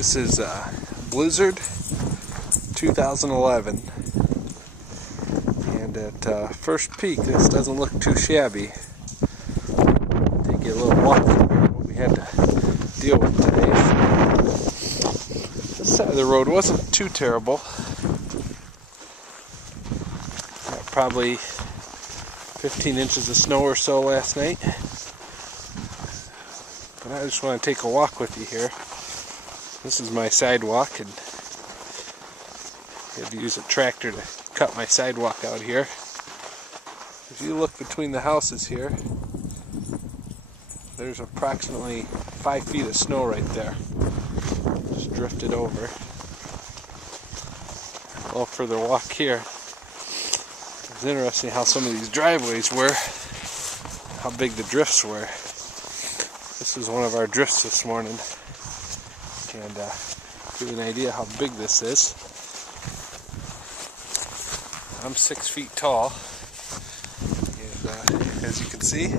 This is Blizzard 2011, and at first peek this doesn't look too shabby. Take you a little walk through what we had to deal with today. This side of the road wasn't too terrible. Got probably 15 inches of snow or so last night. But I just want to take a walk with you here. This is my sidewalk, and I had to use a tractor to cut my sidewalk out here. If you look between the houses here, there's approximately 5 feet of snow right there. Just drifted over. A little further walk here. It's interesting how some of these driveways were, how big the drifts were. This is one of our drifts this morning. And give you an idea how big this is. I'm 6 feet tall, and as you can see,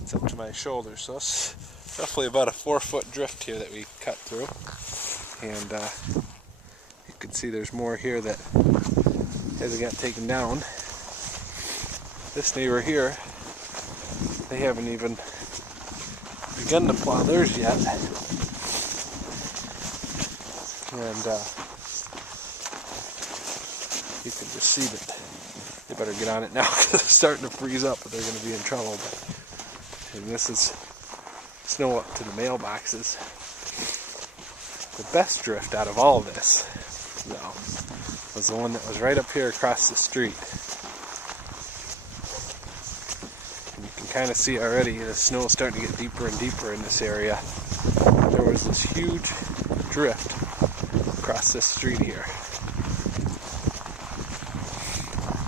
it's up to my shoulders. So it's roughly about a 4-foot drift here that we cut through. And you can see there's more here that hasn't got taken down. This neighbor here, they haven't even begun to plow theirs yet. And you can just see that they better get on it now because it's starting to freeze up, but they're going to be in trouble. And this is snow up to the mailboxes. The best drift out of all of this, though, was the one that was right up here across the street. And you can kind of see already the snow is starting to get deeper and deeper in this area. There was this huge drift across this street here.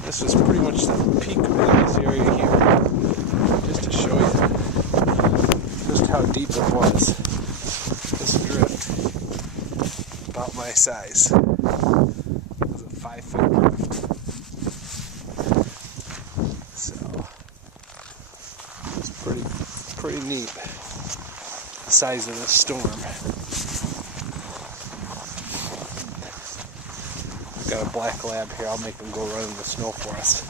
This was pretty much the peak of this area here, just to show you just how deep it was. This drift, about my size, was a 5-foot drift. So it's pretty neat, the size of this storm. Got a black lab here. I'll make them go run in the snow for us.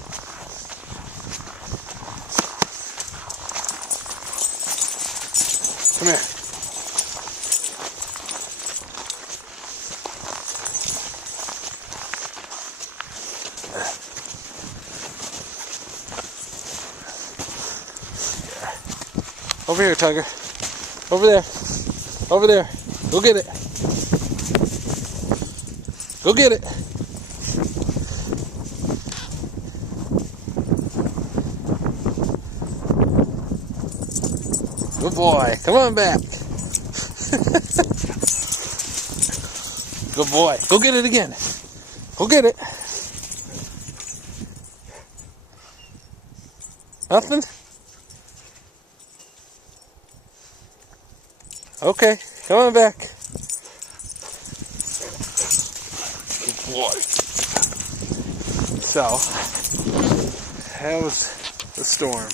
Come here. Over here, Tugger. Over there. Over there. Go get it. Go get it. Good boy. Come on back. Good boy. Go get it again. Go get it. Nothing? Okay. Come on back. Good boy. So, that was the storm.